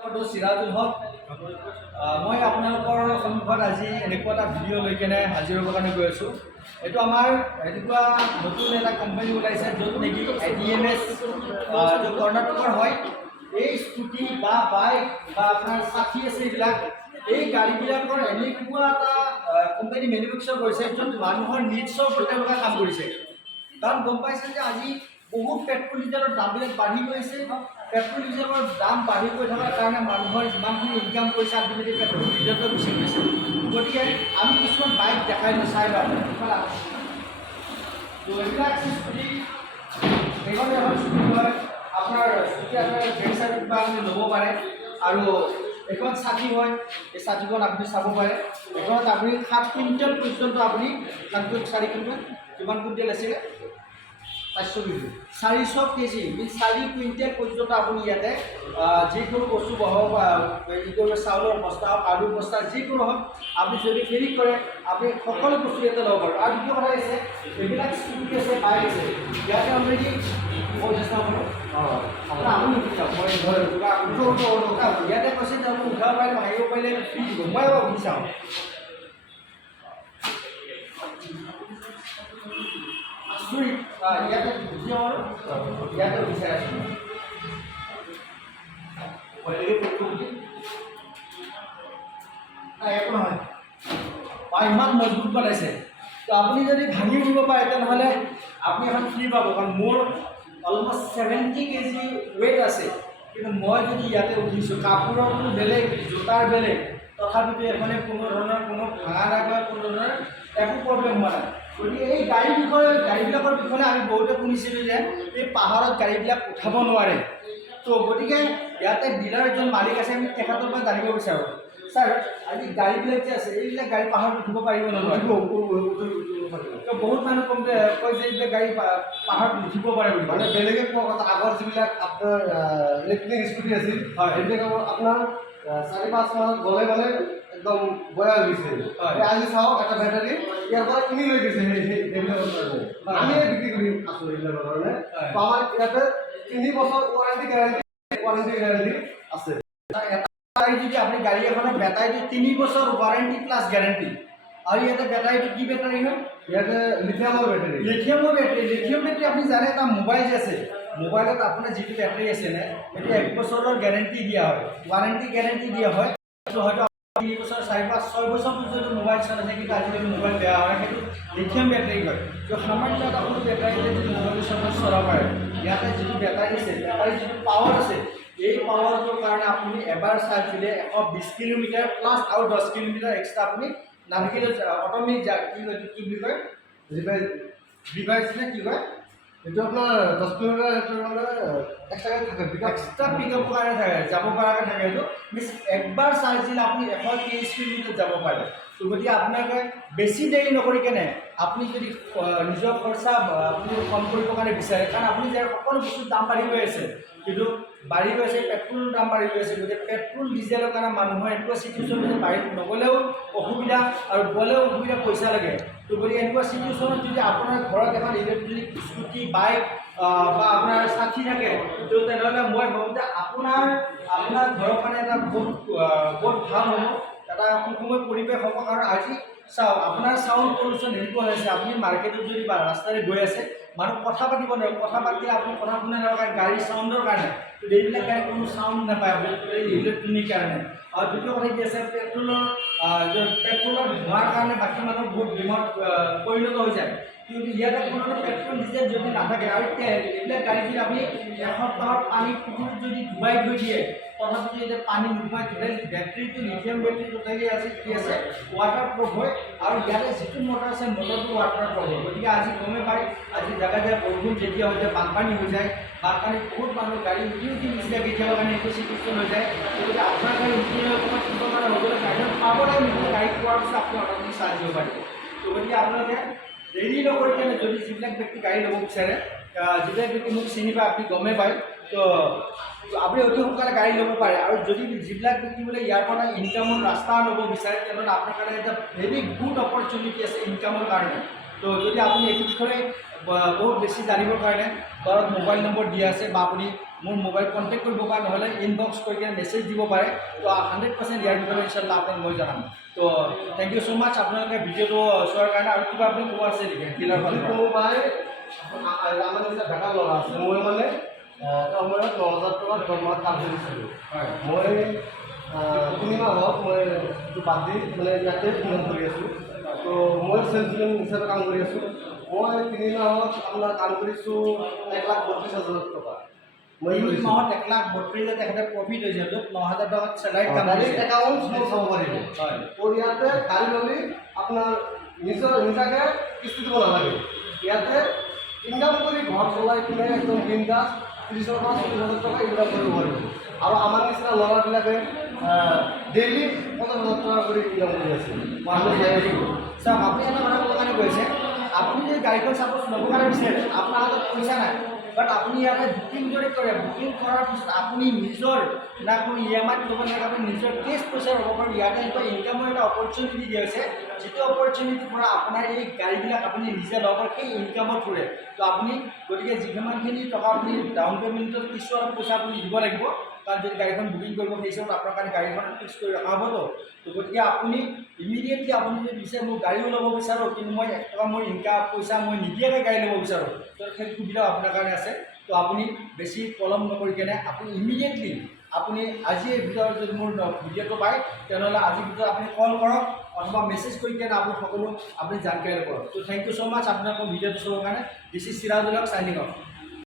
চিৰাজুল হক মই আপোনালোকৰ সন্মুখত আজি এনেকুৱা এটা ভিডিঅ' লৈ কেনে হাজিৰ হ'বৰ কাৰণে গৈ আছোঁ। এইটো আমাৰ এনেকুৱা নতুন এটা কোম্পানী ওলাইছে য'ত নেকি ADMS য'ত কৰ্ণাটকৰ হয়। এই স্কুটি বা বাইক বা আপোনাৰ ষাঠি আছে এইবিলাক এই গাড়ীবিলাকৰ এনেকুৱা এটা কোম্পানী মেনুফেকচাৰ কৰিছে য'ত মানুহৰ নিডছৰ ওপৰত তেওঁলোকে কাম কৰিছে। কাৰণ গম পাইছে যে আজি বহুত পেট্ৰল ডিজেলৰ দামবিলাক বাঢ়ি গৈ আছে। পেট্ৰল ডিজেলৰ দাম বাঢ়ি গৈ থকাৰ কাৰণে মানুহৰ যিমানখিনি ইনকাম কৰিছে আল্টিমেটলি পেট্ৰল ডিজেলটো গুচি গৈছে। গতিকে আমি কিছুমান বাইক দেখাই চাই লওঁ। এইবিলাক স্কুটি এইখন এখন স্কুটি হয় আপোনাৰ স্কুটি আপোনাৰ বেক চাইডত বা আপুনি ল'ব পাৰে আৰু এখন ছাতি হয়। এই ছাতিখন আপুনি চাব পাৰে। এইখনত আপুনি 7 কুইণ্টেল পৰ্যন্ত আপুনি 4 কুইণ্টেল কিমান কুইণ্টেল আছিলে 400 কেজি 4 কুইণ্টেল পৰ্যন্ত আপুনি ইয়াতে যিকোনো বস্তু বহাব চাউলৰ বস্তা হওক আলুৰ বস্তা যিকোনো হওক আপুনি যদি কেৰি কৰে আপুনি সকলো বস্তু ইয়াতে ল'ব পাৰে। আৰু দ্বিতীয় কথা হৈছে এইবিলাক স্কুটি আছে বাইক আছে ইয়াতে অলৰেডি চেষ্টা কৰোঁ আপুনি ইয়াতে কৈছে যে আপুনি উঠাব পাৰিলে আহিব পাৰিলে ফ্ৰী দিব। মই এবাৰ উঠি চাওঁ। ইয়াতে ইয়াতে বিচাৰ আছো একো নহয় ইমান মজবুত বনাইছে। তো আপুনি যদি ভাঙি উঠিব পাৰে তেনেহ'লে আপুনি এখন ফ্ৰী পাব। কাৰণ মোৰ অলমষ্ট 70 কেজি ৱেইট আছে, কিন্তু মই যদি ইয়াতে উঠিছোঁ কাপোৰটো বেলেগ জোতাৰ বেলেগ তথাপিতো এখনে কোনো ধৰণৰ কোনো ভাঙা নাগা কোনো ধৰণৰ একো প্ৰব্লেম হোৱা নাই। গতিকে এই গাড়ীবিলাকৰ বিষয়ে আমি বহুতে শুনিছিলোঁ যে এই পাহাৰত গাড়ীবিলাক উঠাব নোৱাৰে। তো গতিকে ইয়াতে ডিলাৰ এজন মালিক আছে, আমি তেখেতৰ পৰা জানিব বিচাৰোঁ ছাৰ আজি গাড়ীবিলাক যে আছে এইবিলাক গাড়ী পাহাৰত উঠিব পাৰিব নোৱাৰিব? বহুত মানুহ কয় যে এইবিলাক গাড়ী পাহাৰত উঠিব পাৰে বুলি। মানে বেলেগে কোৱা কথা আগৰ যিবিলাক আপোনাৰ ইলেক্ট্ৰিক স্কুটি আছিল হয় সেইবিলাক আপোনাৰ 4-5 মাহ গ'লে মানে একদম বেয়া হৈ গৈছে। আজি চাওক এটা বেটাৰী ইয়াৰ পৰা কিনি লৈ গৈছে সেইবিলাকৰ কাৰণে আমি বিক্ৰী কৰি আছোঁ এইবিলাকৰ কাৰণে। আমাৰ ইয়াতে 3 বছৰ ৱাৰেণ্টি গ্যাৰাণ্টি আছে। যদি আপুনি গাড়ী এখনৰ বেটাৰীটো 3 বছৰ ৱাৰেণ্টি প্লাছ গেৰাণ্টি। আৰু ইয়াতে বেটাৰীটো কি বেটাৰী হয়? ইয়াতে লিথিয়ামৰ বেটাৰী। লিথিয়ামৰ বেটাৰী আপুনি জানে এটা মোবাইল যে আছে মোবাইলত আপোনাৰ যিটো বেটাৰী আছে নে সেইটো 1 বছৰৰ গেৰাণ্টি দিয়া হয়, ৱাৰেণ্টি গেৰাণ্টি দিয়া হয়। সেইটো হয়তো 3 বছৰ 4-5-6 বছৰ পৰ্যন্ত মোবাইল চলাই, কিন্তু আজিকালি মোবাইল বেয়া হয় সেইটো লিথিয়াম বেটাৰী হয়। তো সামান্য এটা কোনো বেটাৰী যদি মোবাইল চলাব পাৰে ইয়াতে যিটো বেটাৰী আছে বেটাৰী যিটো পাৱাৰ আছে এই পাৱাৰটোৰ কাৰণে আপুনি এবাৰ চাৰ্জ দিলে 120 কিলোমিটাৰ প্লাছ আৰু 10 কিলোমিটাৰ এক্সট্ৰা আপুনি নাভিগেট অট'মেটিক কি বুলি কয় ৰিভাইজ নে কি কয় এইটো আপোনাৰ 10 কিলোমিটাৰ মানে এক্সট্ৰা পিকআপৰ কাৰণে থাকে যাব পৰাকৈ থাকে। এইটো একবাৰ চাৰ্জ দিলে আপুনি 130 কিলোমিটাৰ যাব পাৰে। তো গতিকে আপোনালোকে বেছি দেৰি নকৰি কেনে আপুনি যদি নিজৰ খৰচা আপুনি কম কৰিবৰ কাৰণে বিচাৰে, কাৰণ আপুনি যে সকলো বস্তুৰ দাম বাঢ়ি গৈ আছে, কিন্তু বাঢ়ি গৈ আছে পেট্ৰলৰ দাম বাঢ়ি গৈ আছে। গতিকে পেট্ৰল ডিজেলৰ কাৰণে মানুহৰ এনেকুৱা চিটুৱেশ্যন হৈছে বাহিৰত নগ'লেও অসুবিধা আৰু গ'লেও অসুবিধা পইচা লাগে। তো গতিকে এনেকুৱা চিটুৱেশ্যনত যদি আপোনাৰ ঘৰত এখন ইলেক্ট্ৰিক স্কুটি বাইক বা আপোনাৰ ষাঠি থাকে তো তেনেহ'লে মই ভাবোঁ যে আপোনাৰ ঘৰৰ কাৰণে এটা বহুত ভাল হ'ব, এটা সুখময় পৰিৱেশ হ'ব। কাৰণ আজি চাওক আপোনাৰ চাউণ্ড পলিউশ্যন এনেকুৱা হৈছে, আপুনি মাৰ্কেটত যদি বা ৰাস্তাৰে গৈ আছে মানুহ কথা পাতিব নোৱাৰে, কথা পাতিলে আপুনি কথা শুনা নাপায় গাড়ীৰ চাউণ্ডৰ কাৰণে। তো এইবিলাক গাড়ী কোনো চাউণ্ড নাপায় এই ইলেক্ট্ৰনিক কাৰণে। আৰু দ্বিতীয় কথা কি আছে পেট্ৰলৰ ধোঁৱাৰ কাৰণে বাকী মানুহৰ বহুত বেমাৰ পৰিণত হৈ যায়। কিন্তু ইয়াতে কোনো পেট্ৰল ডিজেল যদি নাথাকে আৰু এইবিলাক গাড়ী যদি আপুনি এসপ্তাহত পানী পুখুৰীত যদি ডুবাই থৈ দিয়ে তথাপিতো এতিয়া পানী নোপোৱাই বেটাৰীটো লিথিয়াম বেটাৰী টোটেলি আছে কি আছে ৱাটাৰ প্ৰুফ হয়। আৰু ইয়াতে যিটো মটৰ আছে মটৰটো ৱাটাৰ প্ৰুফ হয়। গতিকে আজি গমে পায় আজি জেগাই বৰষুণ যেতিয়া হৈ যায় বানপানী হৈ যায়, বানপানীত বহুত মানুহ গাড়ী উঠি নিচিনা কেতিয়াবা কাৰণে এইটো চিটুৱেশ্যন হৈ যায়। গতিকে আপোনাৰ গাড়ী উঠি অকণমান কিবা কাৰণে হৈ গ'লে গাড়ীখন পাব লাগে নিদিলে গাড়ী পোৱাৰ পিছত আপুনি অট'মেটিক চাৰ্জ দিব পাৰিব। তো গতিকে আপোনালোকে দেৰি নকৰি কেনে যদি যিবিলাক ব্যক্তি গাড়ী ল'ব বিচাৰে যিবিলাক ব্যক্তি মোক চিনি পায় আপুনি গমেই পায়, তো আপুনি অতি সোনকালে গাড়ী ল'ব পাৰে। আৰু যদি যিবিলাক ব্যক্তি বোলে ইয়াৰ পৰা ইনকামৰ ৰাস্তা ল'ব বিচাৰে তেনেহ'লে আপোনাৰ কাৰণে এটা ভেৰি গুড অপৰচুনিটি আছে ইনকামৰ কাৰণে। তো যদি আপুনি এইটো বিষয়ে বহুত বেছি জানিবৰ কাৰণে ধৰক মোবাইল নম্বৰ দিয়া আছে বা আপুনি মোৰ মোবাইল কণ্টেক্ট কৰিব পাৰে, নহ'লে ইনবক্স কৰি কিনে মেছেজ দিব পাৰে। তো 100% ইয়াৰ বিষয়ে ইনশাল্লাহ আপোনাক মই জনাম। তো থেংক ইউ ছ' মাছ আপোনালোকে ভিডিঅ'টো চোৱাৰ কাৰণে। আৰু কিবা আপুনি ক'ব আছে নেকি ডিলাৰ ফালৰ পৰা? কোনোবাই আমাৰ নিচিনা বেকাৰ ল'ৰা আছে, মই মানে সময়ত 9,000 টকা দৰমহাত কাম কৰিছিলোঁ। হয়, মই 3 মাহ হ'ল মই এইটো বাদ দি মানে ইয়াতে কাম কৰি আছোঁ। তো মই চেলছমেন হিচাপে কাম কৰি আছোঁ। মই 3 মাহত আপোনাৰ কাম কৰিছোঁ 1,32,000 টকা। মই 3 মাহত 1,32,000 তেখেতে প্ৰফিট হৈছে, য'ত 9,000 টকাত চেলাৰী কাম কৰিছে। একাউণ্ট মই চাব পাৰিব। হয়, তো ইয়াতে গাড়ী ল'লে আপোনাৰ নিজাকে কিস্তি দিব নালাগে। ইয়াতে ইনকাম কৰি ঘৰ চলাই কিনে একদম বিন্দাছ 30,000 পৰা 40,000 টকা ইনকাম কৰিব পাৰিব। আৰু আমাৰ নিচিনা ল'ৰাবিলাকে ডেইলি 50,000 টকা কৰি ইনকাম কৰি আছে। চাওক আপুনি এটা কথা ক'ব কাৰণে কৈছে, আপুনি যদি গাড়ীখন চাপ'জ ল'ব কাৰণে বিচাৰে, আপোনাৰ হাতত পইচা নাই, বাট আপুনি ইয়াতে বুকিং যদি কৰে, বুকিং কৰাৰ পিছত আপুনি নিজৰ না কোনো EMI-ত ল'ব নালাগে, আপুনি নিজৰ কেছ পইচা ল'ব পাৰে। ইয়াতে এটা ইনকামৰ এটা অপৰচুনিটি দিয়া হৈছে, যিটো অপৰচুনিটিৰ পৰা আপোনাৰ এই গাড়ীবিলাক আপুনি নিজে ল'ব পাৰে সেই ইনকামৰ থ্ৰুৰে। তো আপুনি গতিকে যিমানখিনি টকা আপুনি ডাউন পে'মেণ্টত কিছু অলপ পইচা আপুনি দিব লাগিব, কাৰণ যদি গাড়ীখন বুকিং কৰিব সেই হিচাপত আপোনাৰ কাৰণে গাড়ীখন ফিক্স কৰি ৰখা হ'বতো। তো গতিকে আপুনি ইমিডিয়েটলি আপুনি যদি বিচাৰে মোৰ গাড়ীও ল'ব বিচাৰোঁ, কিন্তু মই 1 টকা মোৰ ইনকাম পইচা মই নিদিয়াকৈ গাড়ী ল'ব বিচাৰোঁ, তো সেই সুবিধাও আপোনাৰ কাৰণে আছে। তো আপুনি বেছি পলম নকৰি কেনে আপুনি ইমিডিয়েটলি আপুনি আজিৰ ভিতৰত যদি মোৰ ভিডিঅ'টো পায়, তেনেহ'লে আজিৰ ভিতৰত আপুনি কল কৰক অথবা মেছেজ কৰি কেনে আপুনি সকলো আপুনি জানকাৰী কৰক। তো থেংক ইউ ছ' মাছ আপোনাক ভিডিঅ'টো চাবৰ কাৰণে। This is Sirajul Haque signing of.